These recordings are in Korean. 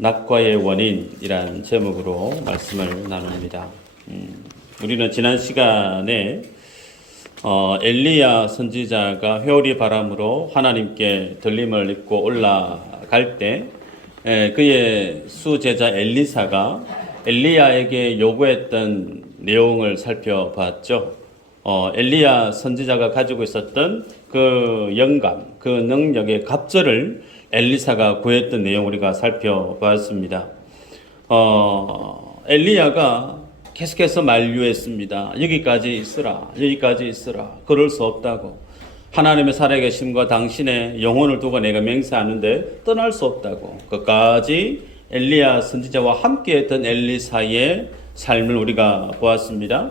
낙과의 원인이란 제목으로 말씀을 나눕니다. 우리는 지난 시간에 엘리야 선지자가 회오리 바람으로 하나님께 들림을 입고 올라갈 때 그의 수제자 엘리사가 엘리야에게 요구했던 내용을 살펴봤죠. 엘리야 선지자가 가지고 있었던 그 영감, 그 능력의 갑절을 엘리사가 구했던 내용 우리가 살펴봤습니다. 엘리야가 계속해서 만류했습니다. 여기까지 있으라, 여기까지 있으라. 그럴 수 없다고. 하나님의 살아계심과 당신의 영혼을 두고 내가 맹세하는데 떠날 수 없다고. 끝까지 엘리야 선지자와 함께했던 엘리사의 삶을 우리가 보았습니다.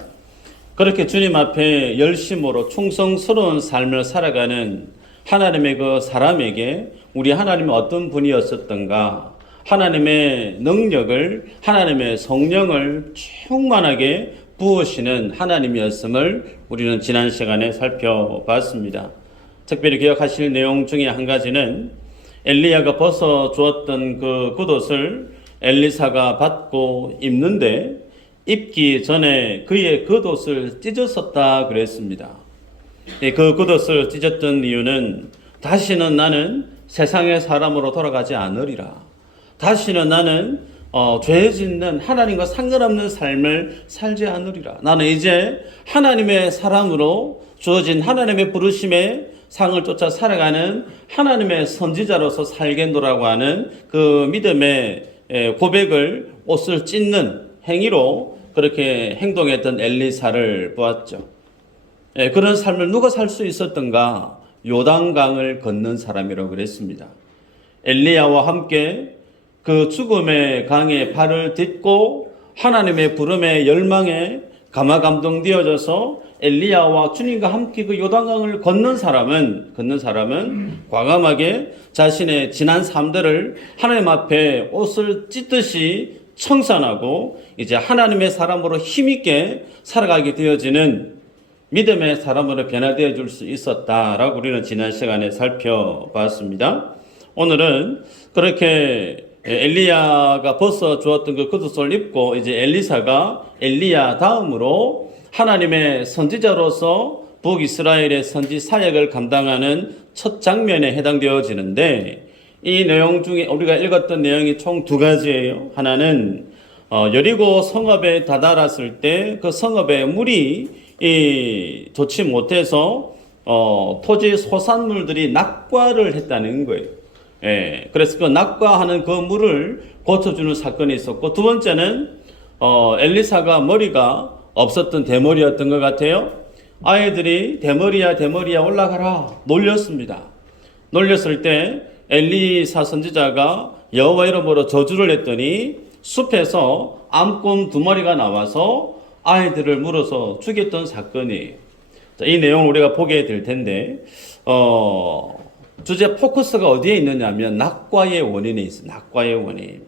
그렇게 주님 앞에 열심으로 충성스러운 삶을 살아가는 하나님의 그 사람에게 우리 하나님은 어떤 분이었었던가, 하나님의 능력을, 하나님의 성령을 충만하게 부으시는 하나님이었음을 우리는 지난 시간에 살펴봤습니다. 특별히 기억하실 내용 중에 한 가지는 엘리야가 벗어 주었던 그 겉옷을 엘리사가 받고 입는데 입기 전에 그의 겉옷을 찢었었다 그랬습니다. 그 겉옷을 찢었던 이유는 다시는 나는 세상의 사람으로 돌아가지 않으리라. 다시는 나는 죄 짓는 하나님과 상관없는 삶을 살지 않으리라. 나는 이제 하나님의 사람으로 주어진 하나님의 부르심의 상을 쫓아 살아가는 하나님의 선지자로서 살겠노라고 하는 그 믿음의 고백을 옷을 찢는 행위로 그렇게 행동했던 엘리사를 보았죠. 그런 삶을 누가 살 수 있었던가? 요단강을 건넌 사람이라고 그랬습니다. 엘리야와 함께 그 죽음의 강에 발을 딛고 하나님의 부름의 열망에 감화감동되어져서 엘리야와 주님과 함께 그 요단강을 건넌 사람은 과감하게 자신의 지난 삶들을 하나님 앞에 옷을 찢듯이 청산하고 이제 하나님의 사람으로 힘있게 살아가게 되어지는 믿음의 사람으로 변화되어 줄 수 있었다라고 우리는 지난 시간에 살펴봤습니다. 오늘은 그렇게 엘리야가 벗어 주었던 그 겉옷을 입고 이제 엘리사가 엘리야 다음으로 하나님의 선지자로서 북이스라엘의 선지 사역을 감당하는 첫 장면에 해당되어지는데, 이 내용 중에 우리가 읽었던 내용이 총 두 가지예요. 하나는 여리고 성읍에 다다랐을 때 그 성읍에 물이 좋지 못해서 토지 소산물들이 낙과를 했다는 거예요. 그래서 그 낙과하는 그 물을 고쳐주는 사건이 있었고, 두 번째는 엘리사가 머리가 없었던 대머리였던 것 같아요. 아이들이 대머리야 올라가라 놀렸습니다. 놀렸을 때 엘리사 선지자가 여호와 이름으로 저주를 했더니 숲에서 암곰 두 마리가 나와서 아이들을 물어서 죽였던 사건이에요. 자, 이 내용을 우리가 보게 될 텐데 주제 포커스가 어디에 있느냐면 낙과의 원인에 있어요. 낙과의 원인.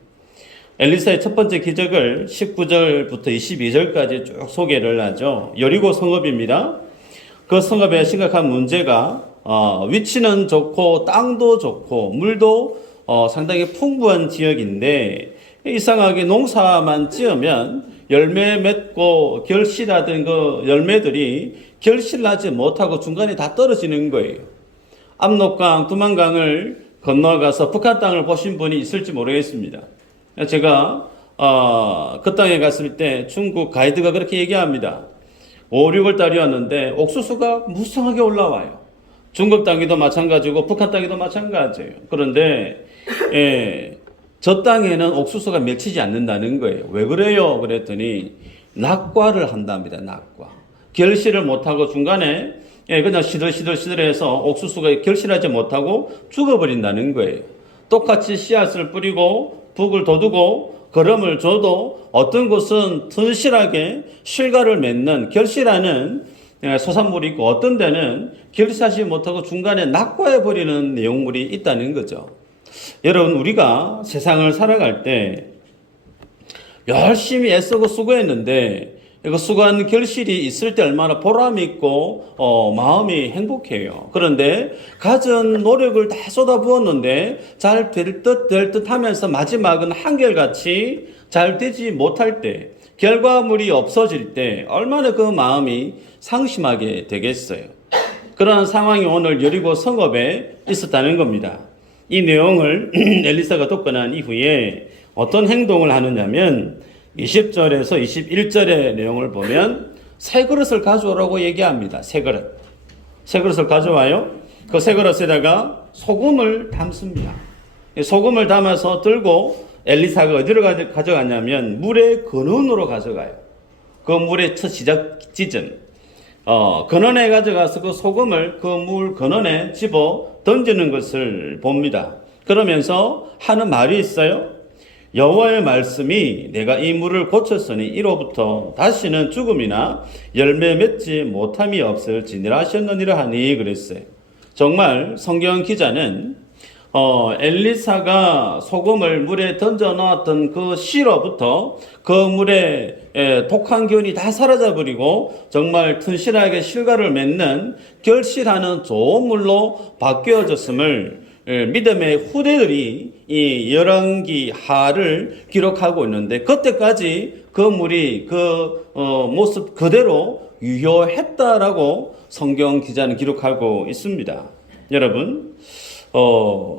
엘리사의 첫 번째 기적을 19절부터 22절까지 쭉 소개를 하죠. 여리고 성읍입니다. 그 성읍의 심각한 문제가 위치는 좋고 땅도 좋고 물도 상당히 풍부한 지역인데, 이상하게 농사만 지으면 열매 맺고 결실하던 그 열매들이 결실하지 못하고 중간에 다 떨어지는 거예요. 압록강, 두만강을 건너가서 북한 땅을 보신 분이 있을지 모르겠습니다. 제가 그 땅에 갔을 때 중국 가이드가 그렇게 얘기합니다. 5, 6월 달이었는데 옥수수가 무성하게 올라와요. 중국 땅에도 마찬가지고 북한 땅에도 마찬가지예요. 그런데 저 땅에는 옥수수가 맺히지 않는다는 거예요. 왜 그래요? 그랬더니 낙과를 한답니다. 낙과. 결실을 못하고 중간에 그냥 시들시들해서 옥수수가 결실하지 못하고 죽어버린다는 거예요. 똑같이 씨앗을 뿌리고 북을 돋우고 거름을 줘도 어떤 곳은 튼실하게 실과를 맺는 결실하는 소산물이 있고, 어떤 데는 결실하지 못하고 중간에 낙과해버리는 내용물이 있다는 거죠. 여러분, 우리가 세상을 살아갈 때 열심히 애쓰고 수고했는데 그 수고한 결실이 있을 때 얼마나 보람이 있고 마음이 행복해요. 그런데 가진 노력을 다 쏟아부었는데 잘 될 듯 하면서 마지막은 한결같이 잘 되지 못할 때, 결과물이 없어질 때 얼마나 그 마음이 상심하게 되겠어요. 그러한 상황이 오늘 여리고 성읍에 있었다는 겁니다. 이 내용을 엘리사가 듣고 난 이후에 어떤 행동을 하느냐면 20절에서 21절의 내용을 보면 새 그릇을 가져오라고 얘기합니다. 새 그릇. 새 그릇을 가져와요. 그 새 그릇에다가 소금을 담습니다. 소금을 담아서 들고 엘리사가 어디로 가져갔냐면 물의 근원으로 가져가요. 그 물의 첫 시작 지점. 근원에 가져가서 그 소금을 그 물 근원에 집어 던지는 것을 봅니다. 그러면서 하는 말이 있어요. 여호와의 말씀이 내가 이 물을 고쳤으니 이로부터 다시는 죽음이나 열매 맺지 못함이 없을지니라 하셨느니라 하니 그랬어요. 정말 성경 기자는 엘리사가 소금을 물에 던져 놓았던 그 시로부터 그 물에 독한 기운이 다 사라져버리고 정말 튼실하게 실과를 맺는 결실하는 좋은 물로 바뀌어졌음을 믿음의 후대들이 이 열왕기 하를 기록하고 있는데, 그때까지 그 물이 그 모습 그대로 유효했다라고 성경 기자는 기록하고 있습니다. 여러분,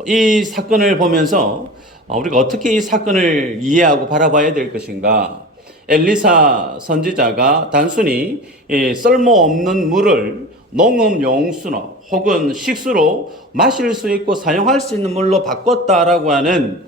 이 사건을 보면서 우리가 어떻게 이 사건을 이해하고 바라봐야 될 것인가? 엘리사 선지자가 단순히 쓸모없는 물을 농업 용수로 혹은 식수로 마실 수 있고 사용할 수 있는 물로 바꿨다라고 하는,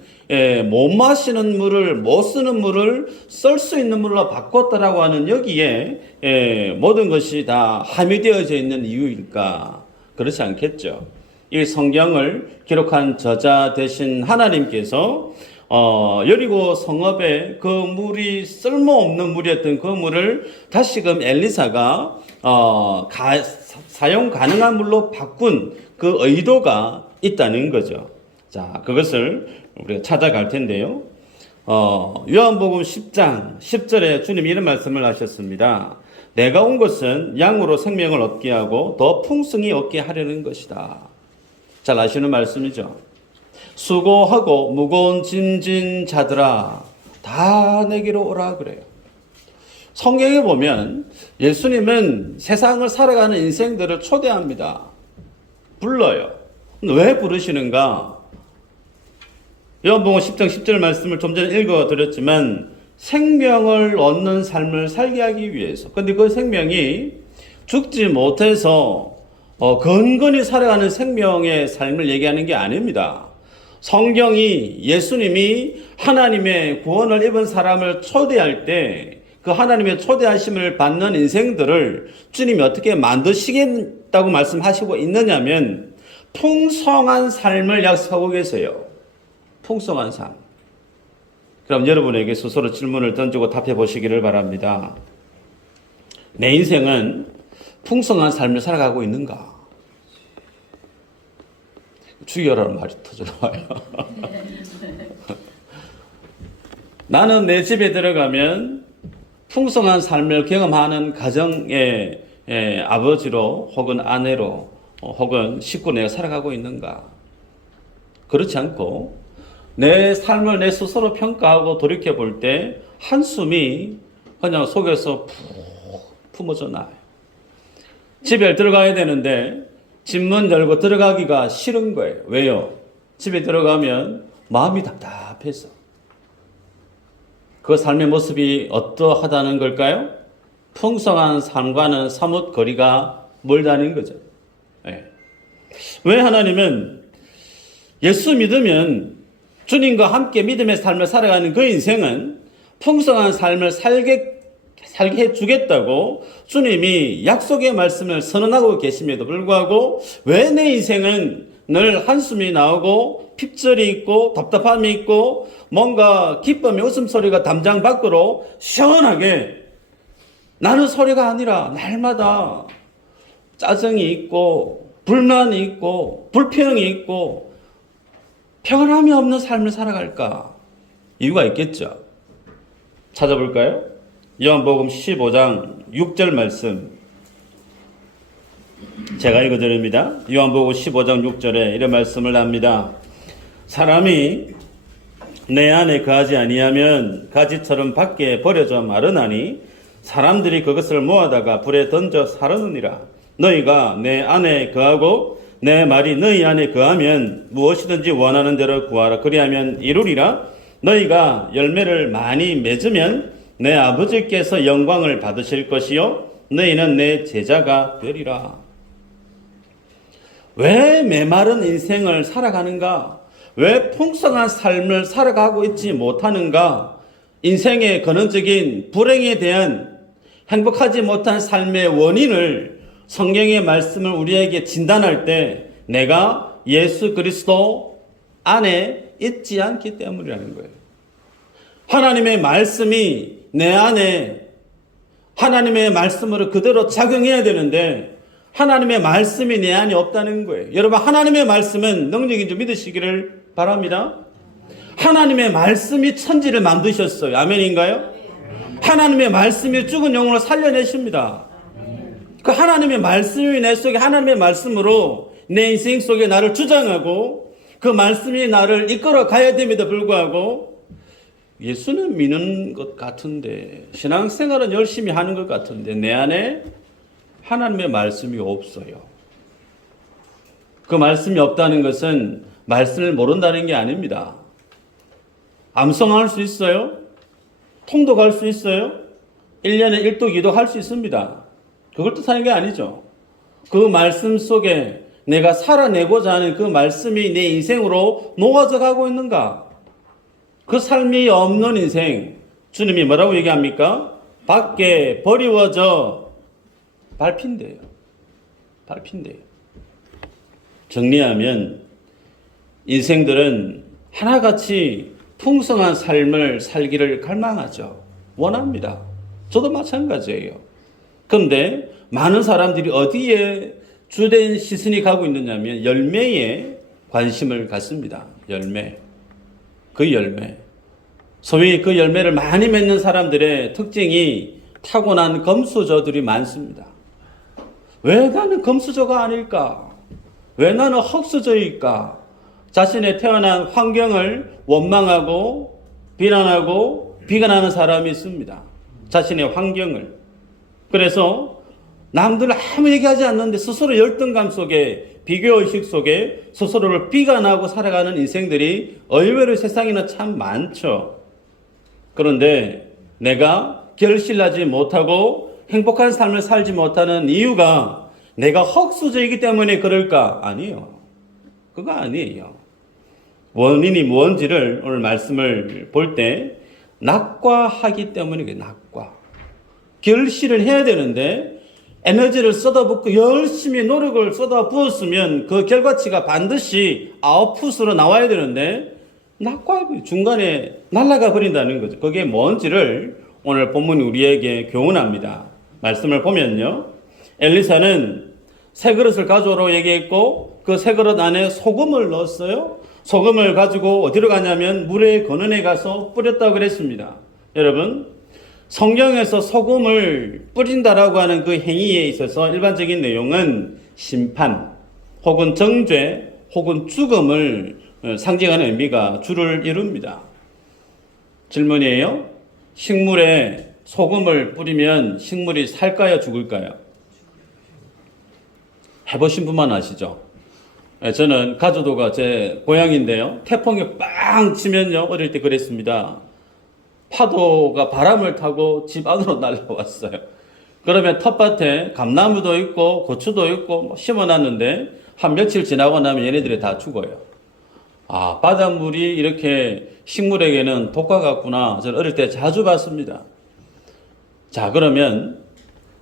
못 마시는 물을, 못 쓰는 물을 쓸 수 있는 물로 바꿨다라고 하는 여기에 모든 것이 다 함유되어져 있는 이유일까? 그렇지 않겠죠. 이 성경을 기록한 저자 되신 하나님께서 여리고 성읍에 그 물이 쓸모없는 물이었던 그 물을 다시금 엘리사가 사용 가능한 물로 바꾼 그 의도가 있다는 거죠. 자, 그것을 우리가 찾아갈 텐데요. 요한복음 10장 10절에 주님 이런 말씀을 하셨습니다. 내가 온 것은 양으로 생명을 얻게 하고 더 풍성히 얻게 하려는 것이다. 잘 아시는 말씀이죠. 수고하고 무거운 짐진 자들아 다 내게로 오라 그래요. 성경에 보면 예수님은 세상을 살아가는 인생들을 초대합니다. 불러요. 왜 부르시는가? 요한복음 10장 10절 말씀을 좀 전에 읽어드렸지만 생명을 얻는 삶을 살게 하기 위해서. 근데 그 생명이 죽지 못해서 건건히 살아가는 생명의 삶을 얘기하는 게 아닙니다. 성경이 예수님이 하나님의 구원을 입은 사람을 초대할 때 그 하나님의 초대하심을 받는 인생들을 주님이 어떻게 만드시겠다고 말씀하시고 있느냐면 풍성한 삶을 약속하고 계세요. 풍성한 삶. 그럼 여러분에게 스스로 질문을 던지고 답해 보시기를 바랍니다. 내 인생은 풍성한 삶을 살아가고 있는가? 주여라는 말이 터져나와요. 나는 내 집에 들어가면 풍성한 삶을 경험하는 가정의 아버지로 혹은 아내로 혹은 식구 내가 살아가고 있는가? 그렇지 않고 내 삶을 내 스스로 평가하고 돌이켜 볼 때 한숨이 그냥 속에서 푹 품어져 나요. 집에 들어가야 되는데 집문 열고 들어가기가 싫은 거예요. 왜요? 집에 들어가면 마음이 답답해서. 그 삶의 모습이 어떠하다는 걸까요? 풍성한 삶과는 사뭇 거리가 멀다는 거죠. 네. 왜 하나님은 예수 믿으면 주님과 함께 믿음의 삶을 살아가는 그 인생은 풍성한 삶을 살게 해주겠다고 주님이 약속의 말씀을 선언하고 계심에도 불구하고 왜 내 인생은 늘 한숨이 나오고 핍절이 있고 답답함이 있고 뭔가 기쁨의 웃음소리가 담장 밖으로 시원하게 나는 소리가 아니라 날마다 짜증이 있고 불만이 있고 불평이 있고 평안함이 없는 삶을 살아갈까? 이유가 있겠죠. 찾아볼까요? 요한복음 15장 6절 말씀 제가 읽어드립니다. 요한복음 15장 6절에 이런 말씀을 합니다. 사람이 내 안에 거하지 아니하면 가지처럼 밖에 버려져 마르나니 사람들이 그것을 모아다가 불에 던져 사르느니라. 너희가 내 안에 거하고 내 말이 너희 안에 거하면 무엇이든지 원하는 대로 구하라. 그리하면 이루리라. 너희가 열매를 많이 맺으면 내 아버지께서 영광을 받으실 것이요 너희는 내 제자가 되리라. 왜 메마른 인생을 살아가는가? 왜 풍성한 삶을 살아가고 있지 못하는가? 인생의 근원적인 불행에 대한 행복하지 못한 삶의 원인을 성경의 말씀을 우리에게 진단할 때 내가 예수 그리스도 안에 있지 않기 때문이라는 거예요. 하나님의 말씀이 내 안에 하나님의 말씀으로 그대로 작용해야 되는데 하나님의 말씀이 내 안에 없다는 거예요. 여러분, 하나님의 말씀은 능력인 줄 믿으시기를 바랍니다. 하나님의 말씀이 천지를 만드셨어요. 아멘인가요? 하나님의 말씀이 죽은 영혼을 살려내십니다. 그 하나님의 말씀이 내 속에 하나님의 말씀으로 내 인생 속에 나를 주장하고 그 말씀이 나를 이끌어 가야 됨에도 불구하고 예수는 믿는 것 같은데 신앙생활은 열심히 하는 것 같은데 내 안에 하나님의 말씀이 없어요. 그 말씀이 없다는 것은 말씀을 모른다는 게 아닙니다. 암송할 수 있어요? 통독할 수 있어요? 1년에 1도 2도 할 수 있습니다. 그걸 뜻하는 게 아니죠. 그 말씀 속에 내가 살아내고자 하는 그 말씀이 내 인생으로 녹아져 가고 있는가? 그 삶이 없는 인생, 주님이 뭐라고 얘기합니까? 밖에 버리워져 밟힌대요. 밟힌대요. 정리하면 인생들은 하나같이 풍성한 삶을 살기를 갈망하죠. 원합니다. 저도 마찬가지예요. 그런데 많은 사람들이 어디에 주된 시선이 가고 있느냐면 열매에 관심을 갖습니다. 열매. 그 열매. 소위 그 열매를 많이 맺는 사람들의 특징이 타고난 금수저들이 많습니다. 왜 나는 금수저가 아닐까? 왜 나는 흙수저일까? 자신의 태어난 환경을 원망하고 비난하고 비관하는 사람이 있습니다. 자신의 환경을. 그래서 남들 아무 얘기하지 않는데 스스로 열등감 속에 비교의식 속에 스스로를 비관하고 살아가는 인생들이 의외로 세상에는 참 많죠. 그런데 내가 결실나지 못하고 행복한 삶을 살지 못하는 이유가 내가 흙수저이기 때문에 그럴까? 아니에요. 그거 아니에요. 원인이 뭔지를 오늘 말씀을 볼 때 낙과하기 때문에 낙과. 결실을 해야 되는데 에너지를 쏟아붓고 열심히 노력을 쏟아부었으면 그 결과치가 반드시 아웃풋으로 나와야 되는데 낙과 중간에 날아가 버린다는 거죠. 그게 뭔지를 오늘 본문이 우리에게 교훈합니다. 말씀을 보면요. 엘리사는 새 그릇을 가져오라고 얘기했고 그 새 그릇 안에 소금을 넣었어요. 소금을 가지고 어디로 가냐면 물의 근원에 가서 뿌렸다고 그랬습니다. 여러분, 성경에서 소금을 뿌린다라고 하는 그 행위에 있어서 일반적인 내용은 심판 혹은 정죄 혹은 죽음을 상징하는 의미가 주를 이룹니다. 질문이에요. 식물에 소금을 뿌리면 식물이 살까요, 죽을까요? 해보신 분만 아시죠? 저는 가조도가 제 고향인데요. 태풍이 빵 치면요. 어릴 때 그랬습니다. 파도가 바람을 타고 집 안으로 날라왔어요. 그러면 텃밭에 감나무도 있고 고추도 있고 심어놨는데 한 며칠 지나고 나면 얘네들이 다 죽어요. 아, 바닷물이 이렇게 식물에게는 독과 같구나. 저는 어릴 때 자주 봤습니다. 자, 그러면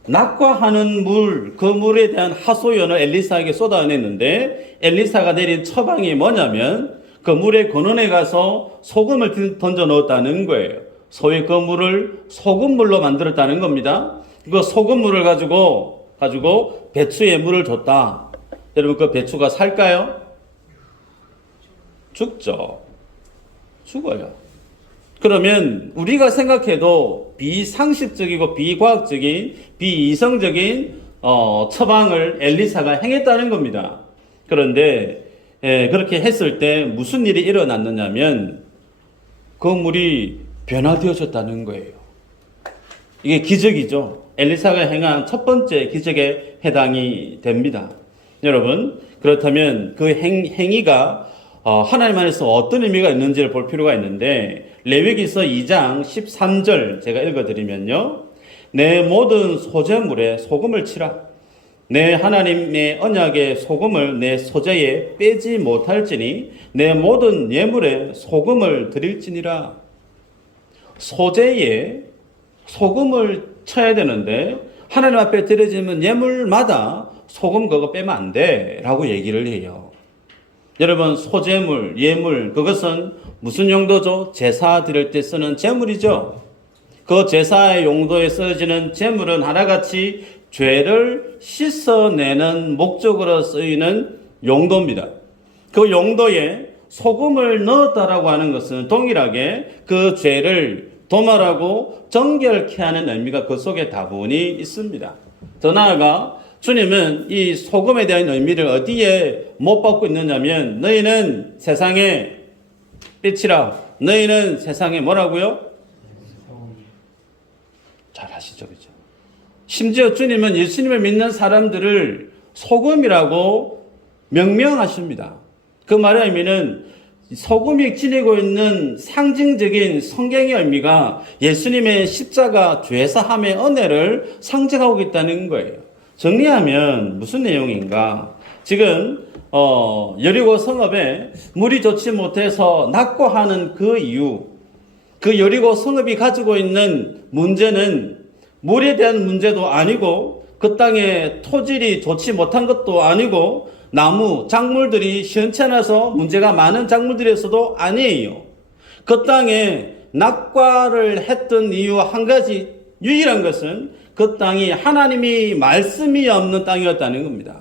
낙과하는 물, 그 물에 대한 하소연을 엘리사에게 쏟아냈는데 엘리사가 내린 처방이 뭐냐면 그 물의 근원에 가서 소금을 던져 넣었다는 거예요. 소위 그 물을 소금물로 만들었다는 겁니다. 그 소금물을 가지고 배추에 물을 줬다. 여러분, 그 배추가 살까요? 죽죠. 죽어요. 그러면 우리가 생각해도 비상식적이고 비과학적인 비이성적인 처방을 엘리사가 행했다는 겁니다. 그런데 그렇게 했을 때 무슨 일이 일어났느냐면 그 물이 변화되어졌다는 거예요. 이게 기적이죠. 엘리사가 행한 첫 번째 기적에 해당이 됩니다. 여러분, 그렇다면 그 행위가 하나님 안에서 어떤 의미가 있는지를 볼 필요가 있는데, 레위기서 2장 13절 제가 읽어드리면요, 내 모든 소재물에 소금을 치라. 내 하나님의 언약의 소금을 내 소재에 빼지 못할지니 내 모든 예물에 소금을 드릴지니라. 소재에 소금을 쳐야 되는데 하나님 앞에 드려지는 예물마다 소금 그거 빼면 안 돼 라고 얘기를 해요. 여러분, 소재물, 예물, 그것은 무슨 용도죠? 제사 드릴 때 쓰는 제물이죠. 그 제사의 용도에 쓰여지는 제물은 하나같이 죄를 씻어내는 목적으로 쓰이는 용도입니다. 그 용도에 소금을 넣었다라고 하는 것은 동일하게 그 죄를 도말하고 정결케 하는 의미가 그 속에 다분히 있습니다. 더 나아가 주님은 이 소금에 대한 의미를 어디에 못 받고 있느냐면, 너희는 세상에 빛이라. 너희는 세상에 뭐라고요? 잘 아시죠, 그죠? 심지어 주님은 예수님을 믿는 사람들을 소금이라고 명명하십니다. 그 말의 의미는 소금이 지니고 있는 상징적인 성경의 의미가 예수님의 십자가 죄사함의 은혜를 상징하고 있다는 거예요. 정리하면 무슨 내용인가? 지금 여리고 성읍에 물이 좋지 못해서 낙고하는 그 이유, 그 여리고 성읍이 가지고 있는 문제는 물에 대한 문제도 아니고 그 땅의 토질이 좋지 못한 것도 아니고 나무, 작물들이 시원찮아서 문제가 많은 작물들에서도 아니에요. 그 땅에 낙과를 했던 이유 한 가지, 유일한 것은 그 땅이 하나님이 말씀이 없는 땅이었다는 겁니다.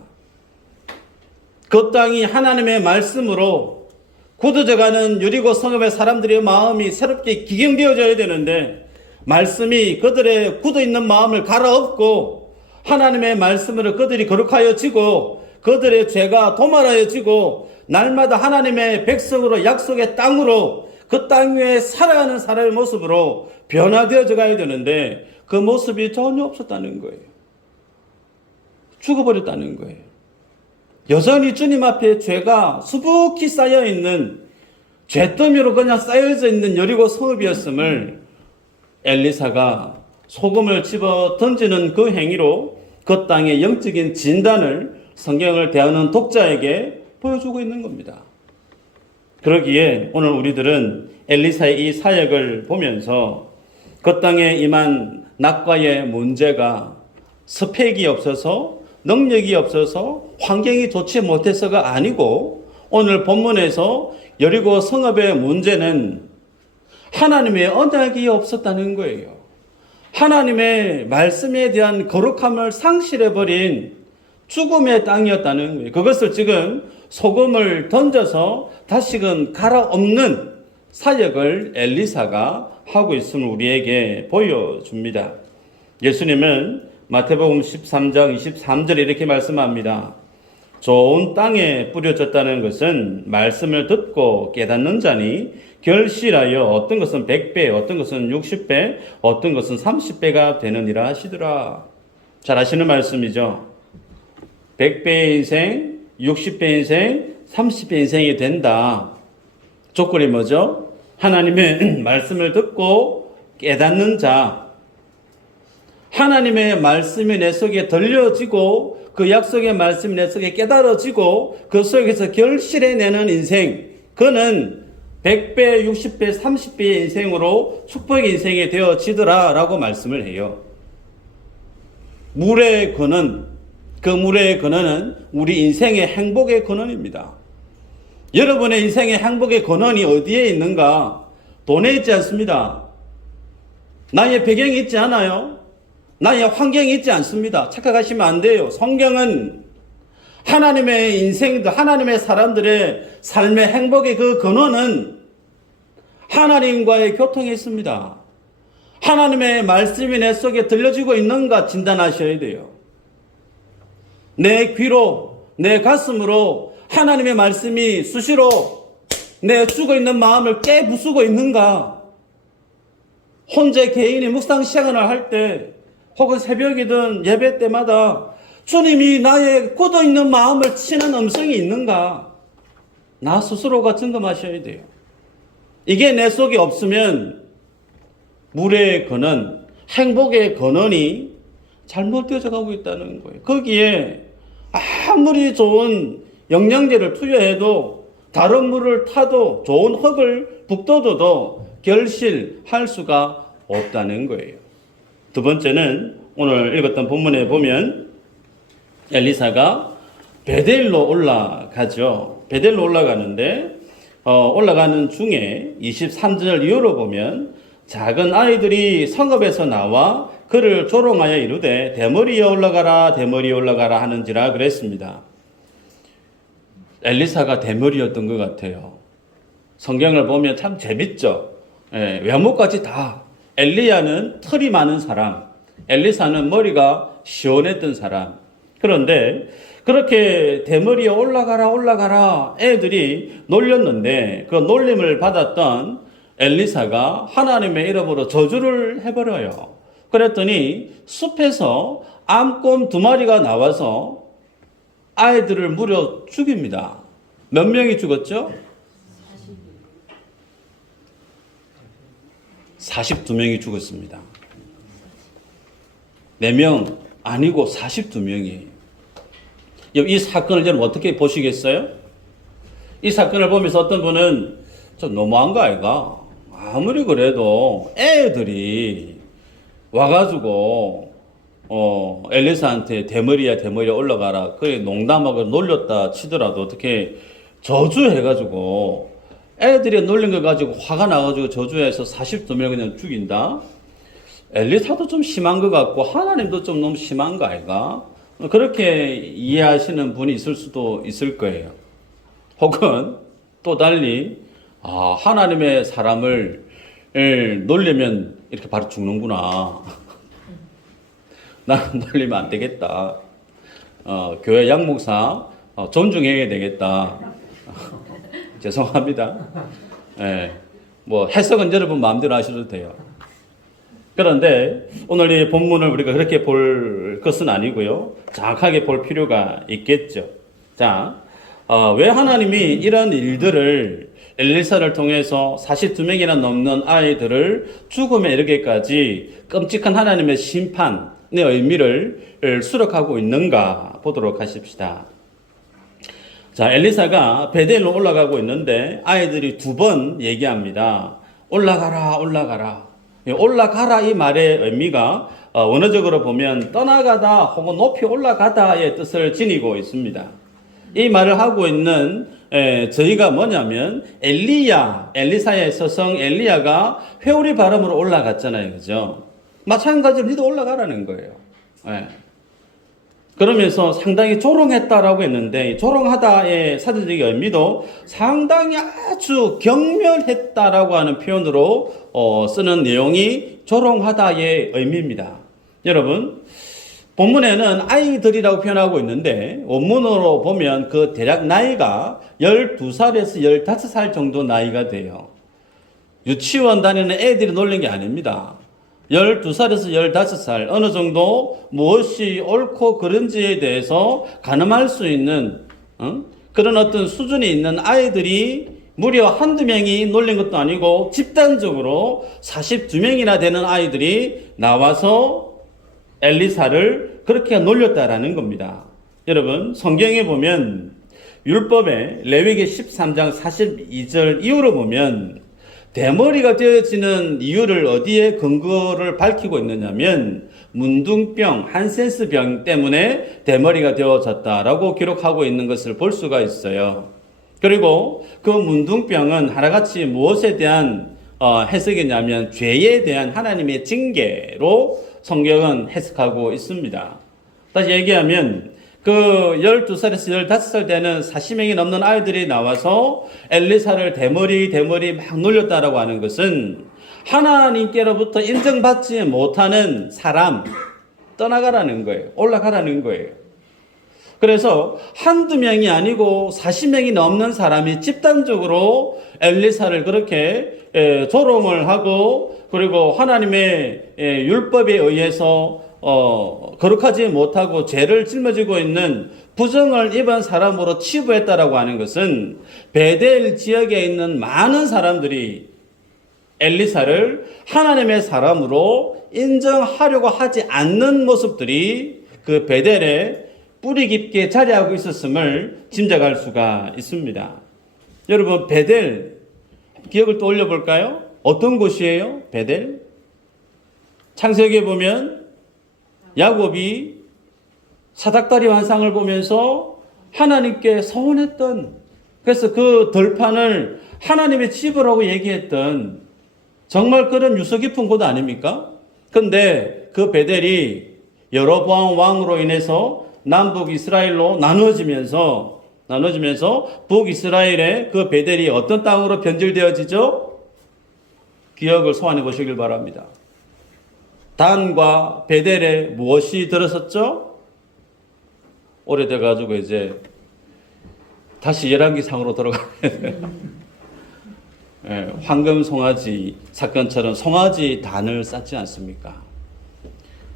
그 땅이 하나님의 말씀으로 굳어져가는 여리고 성읍의 사람들의 마음이 새롭게 기경되어져야 되는데, 말씀이 그들의 굳어있는 마음을 갈아엎고 하나님의 말씀으로 그들이 거룩하여지고 그들의 죄가 도말하여지고 날마다 하나님의 백성으로 약속의 땅으로 그 땅 위에 살아가는 사람의 모습으로 변화되어져 가야 되는데 그 모습이 전혀 없었다는 거예요. 죽어버렸다는 거예요. 여전히 주님 앞에 죄가 수북히 쌓여있는, 죄더미로 그냥 쌓여져 있는 여리고 성읍이었음을 엘리사가 소금을 집어 던지는 그 행위로 그 땅의 영적인 진단을 성경을 대하는 독자에게 보여주고 있는 겁니다. 그러기에 오늘 우리들은 엘리사의 이 사역을 보면서 그 땅에 임한 낙과의 문제가 스펙이 없어서, 능력이 없어서, 환경이 좋지 못해서가 아니고, 오늘 본문에서 여리고 성읍의 문제는 하나님의 언약이 없었다는 거예요. 하나님의 말씀에 대한 거룩함을 상실해버린 죽음의 땅이었다는 거예요. 그것을 지금 소금을 던져서 다시금 갈아엎는 사역을 엘리사가 하고 있음을 우리에게 보여줍니다. 예수님은 마태복음 13장 23절에 이렇게 말씀합니다. 좋은 땅에 뿌려졌다는 것은 말씀을 듣고 깨닫는 자니 결실하여 어떤 것은 100배, 어떤 것은 60배, 어떤 것은 30배가 되느니라 하시더라. 잘 아시는 말씀이죠. 100배의 인생, 60배 인생, 30배 인생이 된다. 조건이 뭐죠? 하나님의 말씀을 듣고 깨닫는 자, 하나님의 말씀이 내 속에 들려지고 그 약속의 말씀이 내 속에 깨달아지고 그 속에서 결실해내는 인생, 그는 100배, 60배, 30배의 인생으로 축복의 인생이 되어지더라 라고 말씀을 해요. 물의 근원, 그 물의 근원은 우리 인생의 행복의 근원입니다. 여러분의 인생의 행복의 근원이 어디에 있는가? 돈에 있지 않습니다. 나의 배경이 있지 않아요. 나의 환경이 있지 않습니다. 착각하시면 안 돼요. 성경은 하나님의 인생들, 하나님의 사람들의 삶의 행복의 그 근원은 하나님과의 교통이 있습니다. 하나님의 말씀이 내 속에 들려지고 있는가 진단하셔야 돼요. 내 귀로, 내 가슴으로 하나님의 말씀이 수시로 내 죽어있는 마음을 깨부수고 있는가? 혼자 개인이 묵상 시간을 할 때 혹은 새벽이든 예배 때마다 주님이 나의 굳어있는 마음을 치는 음성이 있는가? 나 스스로가 점검하셔야 돼요. 이게 내 속에 없으면 물의 근원, 행복의 근원이 잘못되어져 가고 있다는 거예요. 거기에 아무리 좋은 영양제를 투여해도 다른 물을 타도 좋은 흙을 북돋워도 결실할 수가 없다는 거예요. 두 번째는 오늘 읽었던 본문에 보면 엘리사가 베델로 올라가죠. 베델로 올라가는데 올라가는 중에 23절 이후로 보면 작은 아이들이 성읍에서 나와 그를 조롱하여 이르되 대머리에 올라가라 대머리에 올라가라 하는지라 그랬습니다. 엘리사가 대머리였던 것 같아요. 성경을 보면 참 재밌죠. 외모까지 다. 엘리야는 털이 많은 사람, 엘리사는 머리가 시원했던 사람. 그런데 그렇게 대머리에 올라가라 올라가라 애들이 놀렸는데 그 놀림을 받았던 엘리사가 하나님의 이름으로 저주를 해버려요. 그랬더니 숲에서 암곰 2마리가 나와서 아이들을 무려 죽입니다. 몇 명이 죽었죠? 42명이 죽었습니다. 4명 아니고 42명이. 이 사건을 여러분 어떻게 보시겠어요? 이 사건을 보면서 어떤 분은 좀 너무한 거 아이가? 아무리 그래도 애들이 와가지고 엘리사한테 대머리야 대머리야 올라가라 그래 농담하고 놀렸다 치더라도 어떻게 저주해가지고 애들이 놀린 걸 가지고 화가 나가지고 저주해서 42명 그냥 죽인다? 엘리사도 좀 심한 것 같고 하나님도 좀 너무 심한 거 아이가? 그렇게 이해하시는 분이 있을 수도 있을 거예요. 혹은 또 달리 하나님의 사람을 놀리면 이렇게 바로 죽는구나. 나는 놀리면 안 되겠다. 교회 양목사 존중해야 되겠다. 죄송합니다. 뭐 해석은 여러분 마음대로 하셔도 돼요. 그런데 오늘 이 본문을 우리가 그렇게 볼 것은 아니고요. 정확하게 볼 필요가 있겠죠. 자, 왜 하나님이 이런 일들을 엘리사를 통해서 42명이나 넘는 아이들을 죽음에 이르게까지 끔찍한 하나님의 심판의 의미를 수록하고 있는가 보도록 하십시다. 자, 엘리사가 베델로 올라가고 있는데 아이들이 2번 얘기합니다. 올라가라, 올라가라. 올라가라 이 말의 의미가 원어적으로 보면 떠나가다 혹은 높이 올라가다의 뜻을 지니고 있습니다. 이 말을 하고 있는 저희가 뭐냐면 엘리사의 서성 엘리야가 회오리 발음으로 올라갔잖아요. 그죠? 마찬가지로 니도 올라가라는 거예요. 그러면서 상당히 조롱했다라고 했는데 조롱하다의 사전적인 의미도 상당히 아주 경멸했다라고 하는 표현으로 쓰는 내용이 조롱하다의 의미입니다. 여러분 본문에는 아이들이라고 표현하고 있는데 원문으로 보면 그 대략 나이가 12살에서 15살 정도 나이가 돼요. 유치원 다니는 애들이 놀린 게 아닙니다. 12살에서 15살 어느 정도 무엇이 옳고 그른지에 대해서 가늠할 수 있는 그런 어떤 수준이 있는 아이들이 무려 한두 명이 놀린 것도 아니고 집단적으로 42명이나 되는 아이들이 나와서 엘리사를 그렇게 놀렸다라는 겁니다. 여러분 성경에 보면 율법에 레위기 13장 42절 이후로 보면 대머리가 되어지는 이유를 어디에 근거를 밝히고 있느냐면 문둥병, 한센스병 때문에 대머리가 되어졌다라고 기록하고 있는 것을 볼 수가 있어요. 그리고 그 문둥병은 하나같이 무엇에 대한 해석이냐면 죄에 대한 하나님의 징계로 성경은 해석하고 있습니다. 다시 얘기하면 그 12살에서 15살 되는 40명이 넘는 아이들이 나와서 엘리사를 대머리 막 놀렸다라고 하는 것은 하나님께로부터 인정받지 못하는 사람 떠나가라는 거예요. 올라가라는 거예요. 그래서 한두 명이 아니고 40명이 넘는 사람이 집단적으로 엘리사를 그렇게 조롱을 하고, 그리고 하나님의 율법에 의해서 거룩하지 못하고 죄를 짊어지고 있는 부정을 입은 사람으로 치부했다라고 하는 것은 베델 지역에 있는 많은 사람들이 엘리사를 하나님의 사람으로 인정하려고 하지 않는 모습들이 그 베델에 뿌리 깊게 자리하고 있었음을 짐작할 수가 있습니다. 여러분, 베델 기억을 떠올려 볼까요? 어떤 곳이에요? 베델? 창세기에 보면 야곱이 사닥다리 환상을 보면서 하나님께 서원했던, 그래서 그 들판을 하나님의 집이라고 얘기했던 정말 그런 유서 깊은 곳 아닙니까? 근데 그 베델이 여로보암 왕으로 인해서 남북 이스라엘로 나눠지면서 북이스라엘의 그 베델이 어떤 땅으로 변질되어지죠? 기억을 소환해 보시길 바랍니다. 단과 베델에 무엇이 들었었죠? 오래돼가지고 이제 다시 열왕기상으로 돌아가야 돼요. 황금 송아지 사건처럼 송아지 단을 쌓지 않습니까?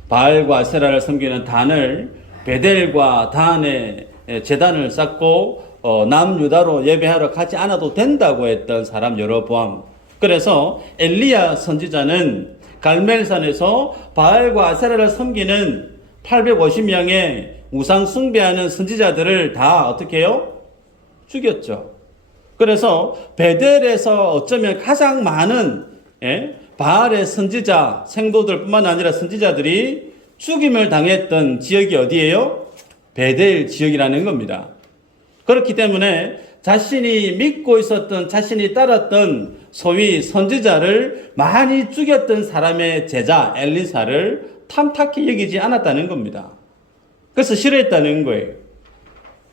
바알과 아세라를 섬기는 단을 베델과 단의 제단을 쌓고 남유다로 예배하러 가지 않아도 된다고 했던 사람 여로보암. 그래서 엘리야 선지자는 갈멜산에서 바알과 아세라를 섬기는 850명의 우상 숭배하는 선지자들을 다 어떻게 해요? 죽였죠. 그래서 베델에서 어쩌면 가장 많은 바알의 선지자, 생도들뿐만 아니라 선지자들이 죽임을 당했던 지역이 어디예요? 베델 지역이라는 겁니다. 그렇기 때문에 자신이 믿고 있었던, 자신이 따랐던 소위 선지자를 많이 죽였던 사람의 제자 엘리사를 탐탁히 여기지 않았다는 겁니다. 그래서 싫어했다는 거예요.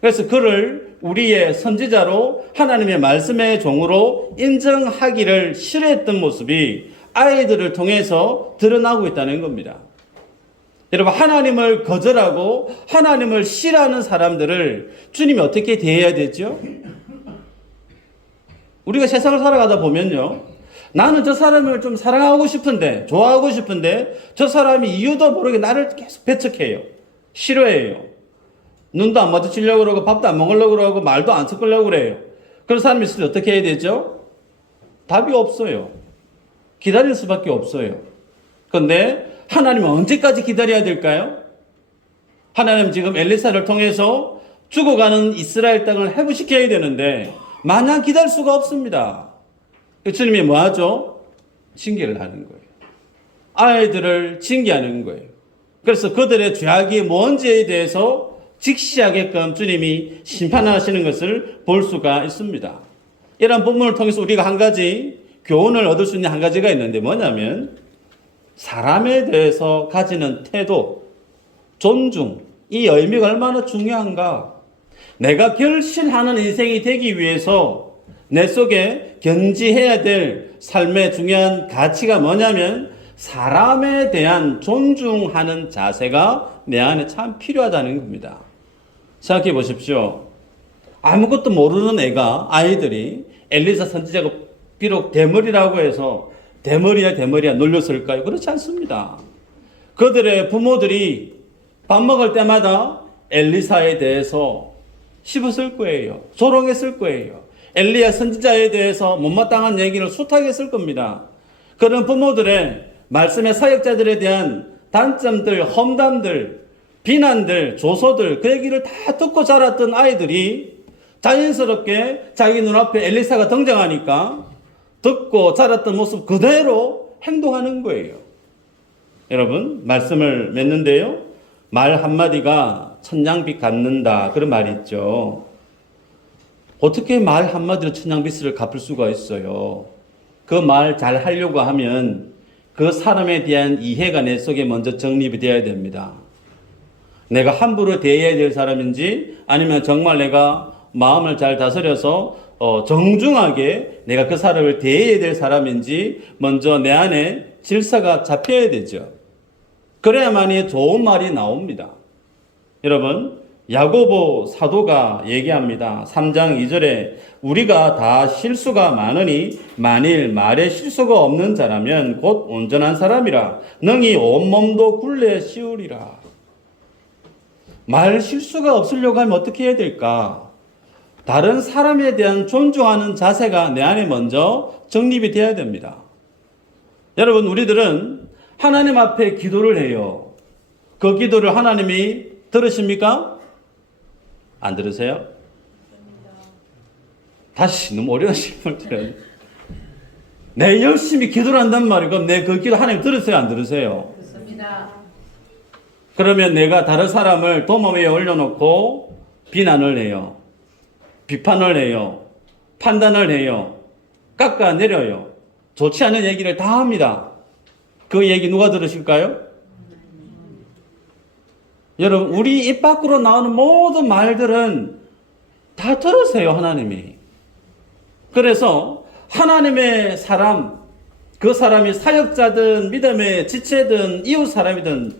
그래서 그를 우리의 선지자로 하나님의 말씀의 종으로 인정하기를 싫어했던 모습이 아이들을 통해서 드러나고 있다는 겁니다. 여러분, 하나님을 거절하고 하나님을 싫어하는 사람들을 주님이 어떻게 대해야 되죠? 우리가 세상을 살아가다 보면요, 나는 저 사람을 좀 사랑하고 싶은데, 좋아하고 싶은데 저 사람이 이유도 모르게 나를 계속 배척해요. 싫어해요. 눈도 안 마주치려고 그러고 밥도 안 먹으려고 그러고 말도 안 섞으려고 그래요. 그런 사람이 있을 때 어떻게 해야 되죠? 답이 없어요. 기다릴 수밖에 없어요. 그런데 하나님은 언제까지 기다려야 될까요? 하나님 지금 엘리사를 통해서 죽어가는 이스라엘 땅을 회복시켜야 되는데 마냥 기다릴 수가 없습니다. 주님이 뭐 하죠? 징계를 하는 거예요. 아이들을 징계하는 거예요. 그래서 그들의 죄악이 뭔지에 대해서 직시하게끔 주님이 심판하시는 것을 볼 수가 있습니다. 이런 본문을 통해서 우리가 한 가지 교훈을 얻을 수 있는 한 가지가 있는데 뭐냐면 사람에 대해서 가지는 태도, 존중, 이 의미가 얼마나 중요한가. 내가 결실하는 인생이 되기 위해서 내 속에 견지해야 될 삶의 중요한 가치가 뭐냐면 사람에 대한 존중하는 자세가 내 안에 참 필요하다는 겁니다. 생각해 보십시오. 아무것도 모르는 애가, 아이들이 엘리사 선지자가 비록 대머리라고 해서 대머리야 놀렸을까요? 그렇지 않습니다. 그들의 부모들이 밥 먹을 때마다 엘리사에 대해서 씹었을 거예요. 조롱했을 거예요. 엘리야 선지자에 대해서 못마땅한 얘기를 숱하게 했을 겁니다. 그런 부모들의 말씀의 사역자들에 대한 단점들, 험담들, 비난들, 조소들, 그 얘기를 다 듣고 자랐던 아이들이 자연스럽게 자기 눈앞에 엘리사가 등장하니까 듣고 자랐던 모습 그대로 행동하는 거예요. 여러분, 말씀을 맺는데요, 말 한마디가 천냥빚 갚는다, 그런 말이 있죠. 어떻게 말 한마디로 천냥빚을 갚을 수가 있어요? 그 말 잘 하려고 하면 그 사람에 대한 이해가 내 속에 먼저 정립이 되어야 됩니다. 내가 함부로 대해야 될 사람인지 아니면 정말 내가 마음을 잘 다스려서 정중하게 내가 그 사람을 대해야 될 사람인지 먼저 내 안에 질서가 잡혀야 되죠. 그래야만이 좋은 말이 나옵니다. 여러분, 야고보 사도가 얘기합니다. 3장 2절에 우리가 다 실수가 많으니 만일 말에 실수가 없는 자라면 곧 온전한 사람이라 능히 온몸도 굴레 씌우리라. 말 실수가 없으려고 하면 어떻게 해야 될까? 다른 사람에 대한 존중하는 자세가 내 안에 먼저 정립이 되어야 됩니다. 여러분, 우리들은 하나님 앞에 기도를 해요. 그 기도를 하나님이 들으십니까? 안 들으세요? 다시 너무 어려운 질문을 드려요. 내 열심히 기도를 한단 말이에요. 그럼 내 그 기도 하나님 들으세요? 안 들으세요? 듣습니다. 그러면 내가 다른 사람을 도마 위에 올려놓고 비난을 해요. 비판을 해요. 판단을 해요. 깎아내려요. 좋지 않은 얘기를 다 합니다. 그 얘기 누가 들으실까요? 여러분, 우리 입 밖으로 나오는 모든 말들은 다 들으세요, 하나님이. 그래서 하나님의 사람, 그 사람이 사역자든 믿음의 지체든 이웃 사람이든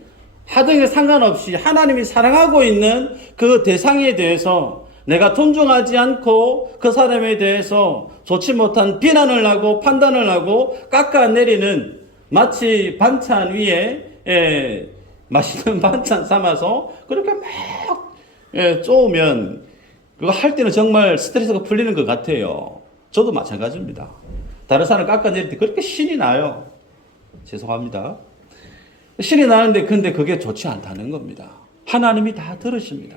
하등에 상관없이 하나님이 사랑하고 있는 그 대상에 대해서 내가 존중하지 않고 그 사람에 대해서 좋지 못한 비난을 하고 판단을 하고 깎아내리는, 마치 반찬 위에 맛있는 반찬 삼아서 그렇게 막 쪼으면 그거 할 때는 정말 스트레스가 풀리는 것 같아요. 저도 마찬가지입니다. 다른 사람 깎아내릴 때 그렇게 신이 나요. 죄송합니다. 신이 나는데 근데 그게 좋지 않다는 겁니다. 하나님이 다 들으십니다.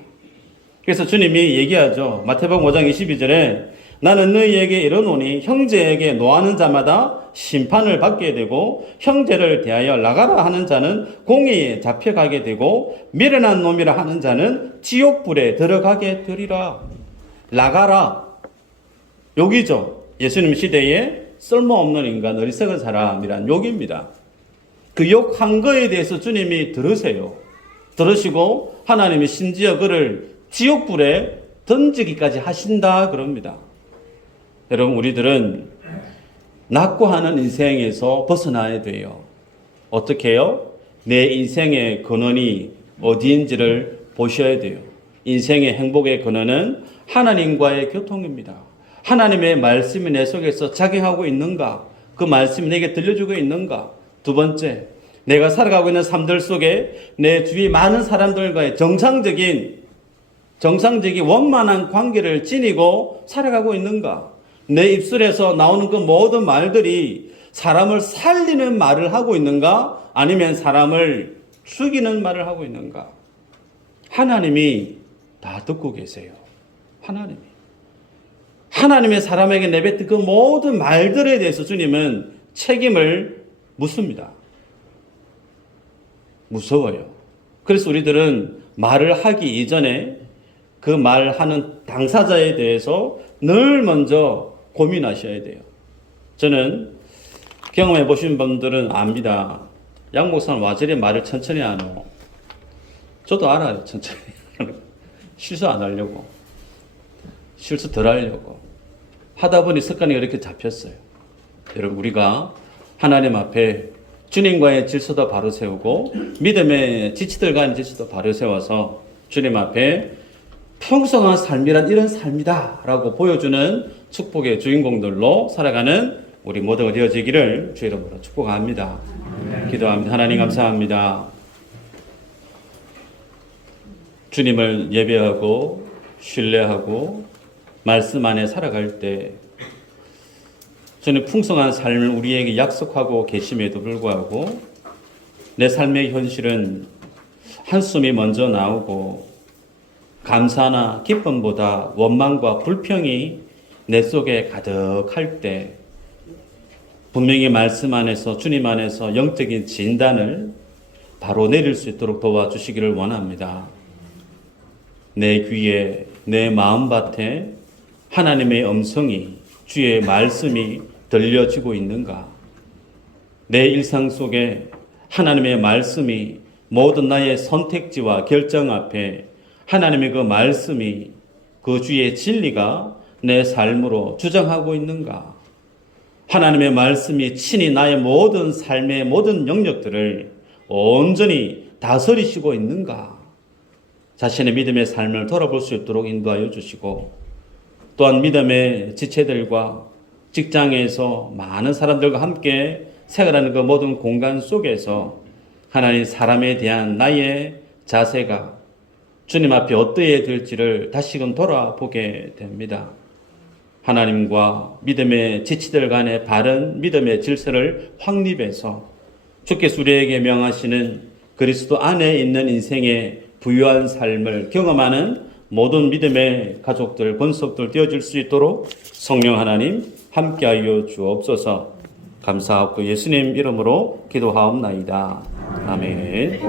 그래서 주님이 얘기하죠. 마태복음 5장 22절에 나는 너희에게 이르노니 형제에게 노하는 자마다 심판을 받게 되고 형제를 대하여 나가라 하는 자는 공의에 잡혀가게 되고 미련한 놈이라 하는 자는 지옥불에 들어가게 되리라. 나가라. 욕이죠. 예수님 시대에 쓸모없는 인간, 어리석은 사람이란 욕입니다. 그 욕한 거에 대해서 주님이 들으세요. 들으시고 하나님이 심지어 그를 지옥불에 던지기까지 하신다 그럽니다. 여러분, 우리들은 낙고하는 인생에서 벗어나야 돼요. 어떻게 해요? 내 인생의 근원이 어디인지를 보셔야 돼요. 인생의 행복의 근원은 하나님과의 교통입니다. 하나님의 말씀이 내 속에서 작용하고 있는가? 그 말씀이 내게 들려주고 있는가? 두 번째, 내가 살아가고 있는 삶들 속에 내 주위 많은 사람들과의 정상적인 원만한 관계를 지니고 살아가고 있는가? 내 입술에서 나오는 그 모든 말들이 사람을 살리는 말을 하고 있는가? 아니면 사람을 죽이는 말을 하고 있는가? 하나님이 다 듣고 계세요. 하나님의 사람에게 내뱉은 그 모든 말들에 대해서 주님은 책임을 묻습니다. 무서워요. 그래서 우리들은 말을 하기 이전에 그 말하는 당사자에 대해서 늘 먼저 고민하셔야 돼요. 저는 경험해 보신 분들은 압니다. 양 목사는 와 저리 말을 천천히 하노. 저도 알아요. 천천히 실수 안 하려고, 실수 덜 하려고 하다 보니 습관이 이렇게 잡혔어요. 여러분, 우리가 하나님 앞에 주님과의 질서도 바로 세우고 믿음의 지치들과의 질서도 바로 세워서 주님 앞에 풍성한 삶이란 이런 삶이다 라고 보여주는 축복의 주인공들로 살아가는 우리 모두가 되어지기를 주 이름으로 축복합니다. 기도합니다. 하나님 감사합니다. 주님을 예배하고 신뢰하고 말씀 안에 살아갈 때 주님 풍성한 삶을 우리에게 약속하고 계심에도 불구하고 내 삶의 현실은 한숨이 먼저 나오고 감사나 기쁨보다 원망과 불평이 내 속에 가득할 때 분명히 말씀 안에서 주님 안에서 영적인 진단을 바로 내릴 수 있도록 도와주시기를 원합니다. 내 귀에, 내 마음밭에 하나님의 음성이, 주의 말씀이 들려지고 있는가? 내 일상 속에 하나님의 말씀이 모든 나의 선택지와 결정 앞에 하나님의 그 말씀이, 그 주의 진리가 내 삶으로 주장하고 있는가? 하나님의 말씀이 친히 나의 모든 삶의 모든 영역들을 온전히 다스리시고 있는가? 자신의 믿음의 삶을 돌아볼 수 있도록 인도하여 주시고, 또한 믿음의 지체들과 직장에서 많은 사람들과 함께 생활하는 그 모든 공간 속에서 하나님 사람에 대한 나의 자세가 주님 앞에 어떠해야 될지를 다시금 돌아보게 됩니다. 하나님과 믿음의 지치들 간의 바른 믿음의 질서를 확립해서 주께서 우리에게 명하시는 그리스도 안에 있는 인생의 부유한 삶을 경험하는 모든 믿음의 가족들, 권속들 되어질 수 있도록 성령 하나님 함께하여 주옵소서. 감사하고 예수님 이름으로 기도하옵나이다. 아멘.